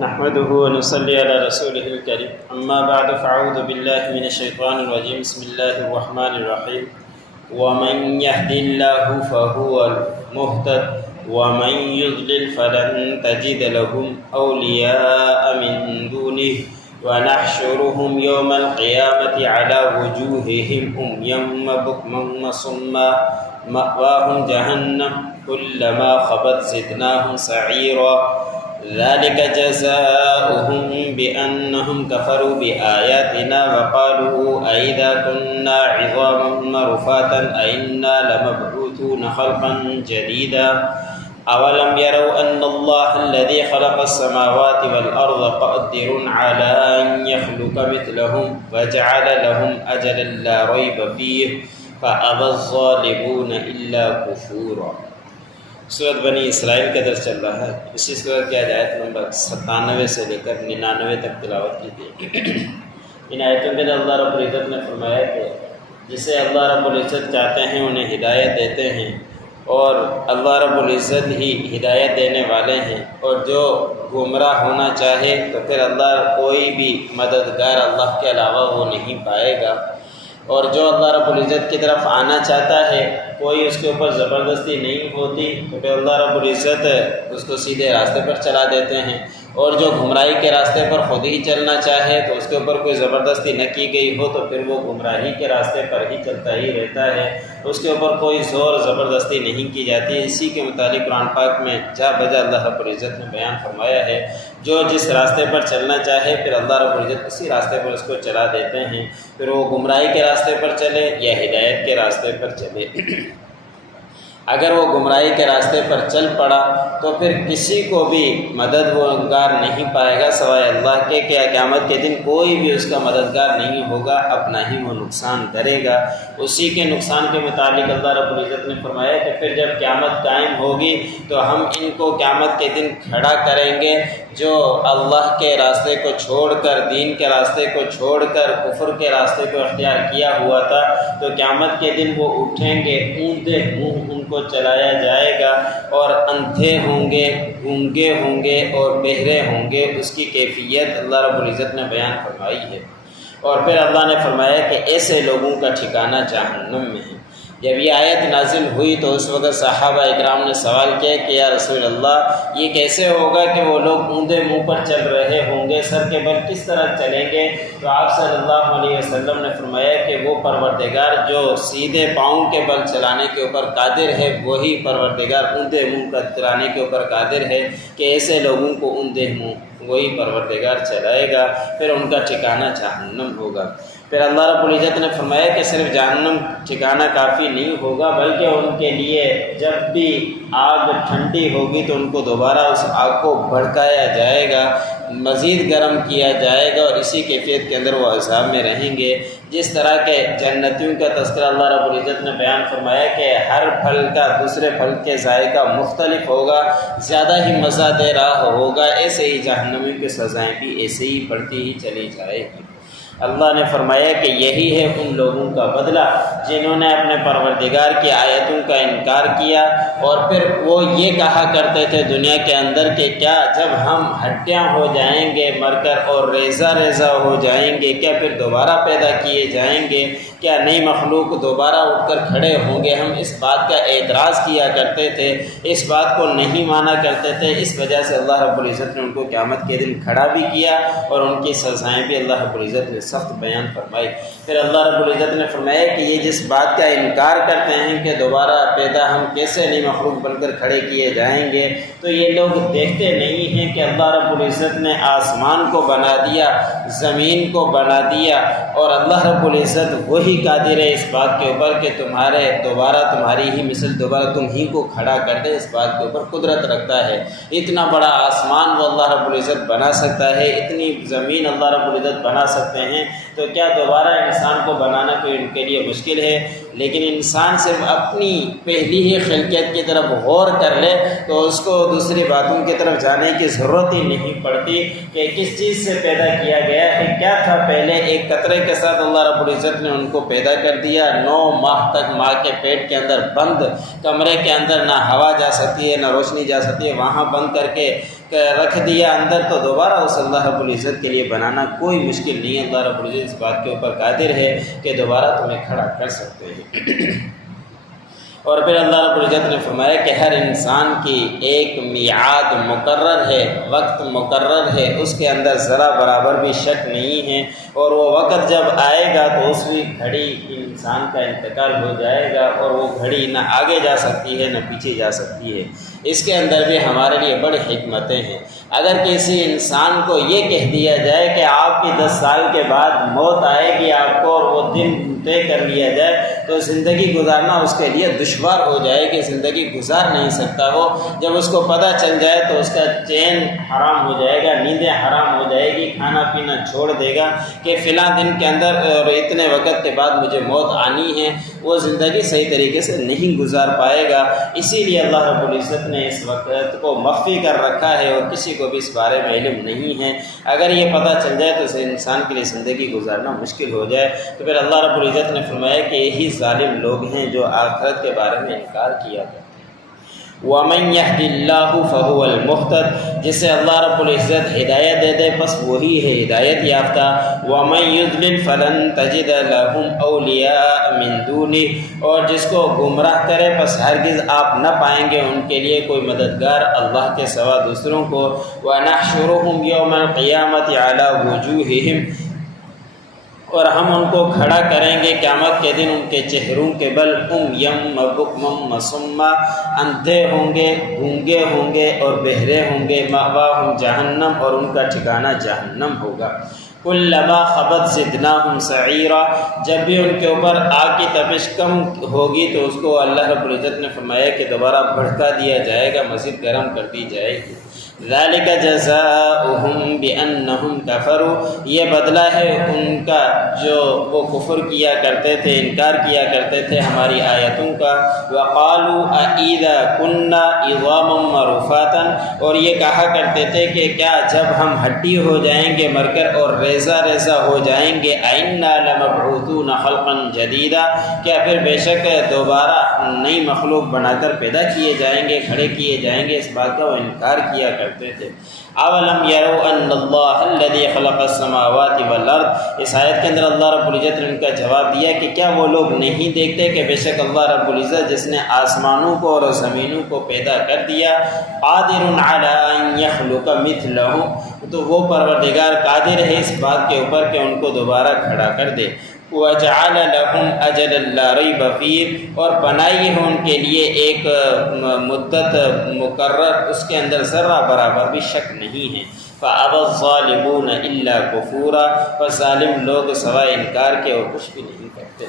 نحمده ونصلي على رسوله الكريم اما بعد فاعوذ بالله من الشيطان الرجيم بسم الله الرحمن الرحيم ومن يهد الله فهو المهتد ومن يضلل فلن تجد لهم أولياء من دونه ونحشرهم يوم القيامة على وجوههم عميا وبكما وصما مأواهم جهنم كلما خبت زدناهم سعيرا ذلك جزاؤهم بأنهم كفروا بآياتنا وقالوا أئذا كنا عظاما رفاتا أئنا لمبعوثون خلقا جديدا أولم يروا أن الله الذي خلق السماوات والأرض قادر على أن يخلق مثلهم وجعل لهم أجلا لا ريب فيه فأبى الظالمون إلا كفورا۔ سورت بنی اسرائیل کا درس چل رہا ہے۔ اسی سورت کی آیت نمبر 97 سے لے کر 99 تک تلاوت کی گئی۔ ان آیتوں کے اندر اللہ رب العزت نے فرمایا کہ جسے اللہ رب العزت چاہتے ہیں انہیں ہدایت دیتے ہیں، اور اللہ رب العزت ہی ہدایت دینے والے ہیں، اور جو گمراہ ہونا چاہے تو پھر اللہ کوئی بھی مددگار اللہ کے علاوہ وہ نہیں پائے گا، اور جو اللہ رب العزت کی طرف آنا چاہتا ہے کوئی اس کے اوپر زبردستی نہیں ہوتی تو پھر اللہ رب العزت اس کو سیدھے راستے پر چلا دیتے ہیں، اور جو گمراہی کے راستے پر خود ہی چلنا چاہے تو اس کے اوپر کوئی زبردستی نہ کی گئی ہو تو پھر وہ گمراہی کے راستے پر ہی چلتا ہی رہتا ہے، اس کے اوپر کوئی زور زبردستی نہیں کی جاتی۔ اسی کے متعلق قرآن پاک میں جا بجا اللہ رب العزت نے بیان فرمایا ہے، جو جس راستے پر چلنا چاہے پھر اللہ رب العزت اسی راستے پر اس کو چلا دیتے ہیں، پھر وہ گمراہی کے راستے پر چلے یا ہدایت کے راستے پر چلے۔ اگر وہ گمراہی کے راستے پر چل پڑا تو پھر کسی کو بھی مددگار نہیں پائے گا سوائے اللہ کے، کہ قیامت کے دن کوئی بھی اس کا مددگار نہیں ہوگا، اپنا ہی وہ نقصان کرے گا۔ اسی کے نقصان کے متعلق اللہ رب العزت نے فرمایا کہ پھر جب قیامت قائم ہوگی تو ہم ان کو قیامت کے دن کھڑا کریں گے، جو اللہ کے راستے کو چھوڑ کر، دین کے راستے کو چھوڑ کر کفر کے راستے کو اختیار کیا ہوا تھا، تو قیامت کے دن وہ اٹھیں گے، اونتے منہ ان کو چلایا جائے گا، اور اندھے ہوں گے، گونگے ہوں گے اور بہرے ہوں گے۔ اس کی کیفیت اللہ رب العزت نے بیان فرمائی ہے، اور پھر اللہ نے فرمایا کہ ایسے لوگوں کا ٹھکانہ جہنم میں ہے۔ جب یہ آیت نازل ہوئی تو اس وقت صحابہ اکرام نے سوال کیا کہ یا رسول اللہ، یہ کیسے ہوگا کہ وہ لوگ اوندے منہ پر چل رہے ہوں گے، سر کے بل کس طرح چلیں گے؟ تو آپ صلی اللہ علیہ وسلم نے فرمایا کہ وہ پروردگار جو سیدھے پاؤں کے بل چلانے کے اوپر قادر ہے، وہی پروردگار اوندے منہ کا چلانے کے اوپر قادر ہے، کہ ایسے لوگوں کو اوندے منہ وہی پروردگار چلائے گا، پھر ان کا ٹھکانہ جہنم ہوگا۔ پھر اللہ رب العزت نے فرمایا کہ صرف جہنم ٹھکانہ کافی نہیں ہوگا، بلکہ ان کے لیے جب بھی آگ ٹھنڈی ہوگی تو ان کو دوبارہ اس آگ کو بھڑکایا جائے گا، مزید گرم کیا جائے گا، اور اسی کیفیت کے اندر وہ عذاب میں رہیں گے۔ جس طرح کے جنتیوں کا تذکرہ اللہ رب العزت نے بیان فرمایا کہ ہر پھل کا دوسرے پھل کے ذائقہ مختلف ہوگا، زیادہ ہی مزہ دے رہا ہوگا، ایسے ہی جہنمیوں کی سزائیں بھی ایسے ہی بڑھتی ہی چلی جائے گی۔ اللہ نے فرمایا کہ یہی ہے ان لوگوں کا بدلہ جنہوں نے اپنے پروردگار کی آیتوں کا انکار کیا، اور پھر وہ یہ کہا کرتے تھے دنیا کے اندر کہ کیا جب ہم ہڈیاں ہو جائیں گے مر کر اور ریزہ ریزہ ہو جائیں گے، کیا پھر دوبارہ پیدا کیے جائیں گے؟ کیا نئی مخلوق دوبارہ اٹھ کر کھڑے ہوں گے؟ ہم اس بات کا اعتراض کیا کرتے تھے، اس بات کو نہیں مانا کرتے تھے، اس وجہ سے اللہ رب العزت نے ان کو قیامت کے دن کھڑا بھی کیا، اور ان کی سزائیں بھی اللہ رب العزت نے سخت بیان فرمائی۔ پھر اللہ رب العزت نے فرمایا کہ یہ جس بات کا انکار کرتے ہیں کہ دوبارہ پیدا ہم کیسے نئی مخلوق بن کر کھڑے کیے جائیں گے، تو یہ لوگ دیکھتے نہیں ہیں کہ اللہ رب العزت نے آسمان کو بنا دیا، زمین کو بنا دیا، اور اللہ رب العزت وہی قادر ہے اس بات کے اوپر کہ تمہاری ہی مثل دوبارہ تم ہی کو کھڑا کر دے، اس بات کے اوپر قدرت رکھتا ہے۔ اتنا بڑا آسمان وہ اللہ رب العزت بنا سکتا ہے، اتنی زمین اللہ رب العزت بنا سکتے ہیں، تو کیا دوبارہ انسان کو بنانا کوئی ان کے لیے مشکل ہے؟ لیکن انسان صرف اپنی پہلی ہی خلقیت کی طرف غور کر لے تو اس کو دوسری باتوں کی طرف جانے کی ضرورت ہی نہیں پڑتی کہ کس چیز سے پیدا کیا گیا ہے، کیا تھا پہلے۔ ایک قطرے کے ساتھ اللہ رب العزت نے ان کو پیدا کر دیا، 9 ماہ تک ماں کے پیٹ کے اندر بند، کمرے کے اندر نہ ہوا جا سکتی ہے نہ روشنی جا سکتی ہے، وہاں بند کر کے رکھ دیا اندر تو دوبارہ اس اللہ رب العزت کے لیے بنانا کوئی مشکل نہیں ہے۔ اللہ رب العزت اس بات کے اوپر قادر ہے کہ دوبارہ تمہیں کھڑا کر سکتے ہیں۔ اور پھر اللہ رب العزت نے فرمایا کہ ہر انسان کی ایک میعاد مقرر ہے، وقت مقرر ہے، اس کے اندر ذرا برابر بھی شک نہیں ہے، اور وہ وقت جب آئے گا تو اس بھی گھڑی انسان کا انتقال ہو جائے گا، اور وہ گھڑی نہ آگے جا سکتی ہے نہ پیچھے جا سکتی ہے۔ اس کے اندر بھی ہمارے لیے بڑی حکمتیں ہیں۔ اگر کسی انسان کو یہ کہہ دیا جائے کہ آپ کی 10 سال کے بعد موت آئے گی آپ کو، اور وہ دن طے کر لیا جائے، تو زندگی گزارنا اس کے لیے دشوار ہو جائے گی، زندگی گزار نہیں سکتا وہ۔ جب اس کو پتہ چل جائے تو اس کا چین حرام ہو جائے گا، نیندیں حرام ہو جائے گی، کھانا پینا چھوڑ دے گا کہ فلاں دن کے اندر اور اتنے وقت کے بعد مجھے موت آنی ہے۔ وہ زندگی صحیح طریقے سے نہیں گزار پائے گا۔ اسی لیے اللہ رب العزت نے اس وقت کو مخفی کر رکھا ہے، اور کسی کو بھی اس بارے میں علم نہیں ہے۔ اگر یہ پتہ چل جائے تو انسان کے لیے زندگی گزارنا مشکل ہو جائے۔ تو پھر اللہ رب العزت نے فرمایا کہ یہی ظالم لوگ ہیں جو آخرت کے بارے میں انکار کیا کرتے ہیں۔ وَمَن يَهْدِ اللَّهُ فَهُوَ الْمُهْتَدِ، جسے اللہ رب العزت ہدایت دے دے بس وہی ہے ہدایت یافتہ۔ وَمَن يُضْلِلْ فَلَن تَجِدَ لَهُمْ أَوْلِيَاءَ مِن دُونِهِ، اور جس کو گمراہ کرے بس ہرگز آپ نہ پائیں گے ان کے لیے کوئی مددگار اللہ کے سوا دوسروں کو۔ وَنَحْشُرُهُمْ يَوْمَ الْقِيَامَةِ عَلَى وُجُوهِهِمْ، اور ہم ان کو کھڑا کریں گے قیامت کے دن ان کے چہروں کے بل، بکمم مصما، اندھے ہوں گے، گونگے ہوں گے اور بہرے ہوں گے، مأواہم جہنم، اور ان کا ٹھکانہ جہنم ہوگا۔ کلما خبت زدناہم سعیرا، جب بھی ان کے اوپر آگ کی تپش کم ہوگی تو اس کو اللہ رب العزت نے فرمایا کہ دوبارہ بھڑکا دیا جائے گا، مزید گرم کر دی جائے گی۔ ذالک جزاؤہم بانہم کفروا، یہ بدلہ ہے ان کا جو وہ کفر کیا کرتے تھے، انکار کیا کرتے تھے ہماری آیتوں کا۔ وقالوا اذا كنا عظاما مرفاتا، اور یہ کہا کرتے تھے کہ کیا جب ہم ہڈی ہو جائیں گے مر کر اور ریزہ ریزہ ہو جائیں گے، انا لمبعوثون خلقا جدیدا، کیا پھر بے شک دوبارہ نئی مخلوق بنا کر پیدا کیے جائیں گے، کھڑے کیے جائیں گے، اس بات کا وہ انکار کیا کرتے تھے۔ اولم یروا ان اللہ الذی خلق السماوات والارض، اس آیت کے اندر اللہ رب العزت نے ان کا جواب دیا کہ کیا وہ لوگ نہیں دیکھتے کہ بے شک اللہ رب العزت جس نے آسمانوں کو اور زمینوں کو پیدا کر دیا، قادر علی ان یخلق مثلہم، تو وہ پروردگار قادر ہے اس بات کے اوپر کہ ان کو دوبارہ کھڑا کر دے۔ وَجَعَلَ لَهُمْ أَجَلًا لَا رَيْبَ فِيهِ، اور بنائی ہے ان کے لیے ایک مدت مقرر، اس کے اندر ذرہ برابر بھی شک نہیں ہے۔ فَأَبَى الظَّالِمُونَ إِلَّا كُفُورًا، پر ظالم لوگ سوائے انکار کے اور کچھ بھی نہیں کرتے۔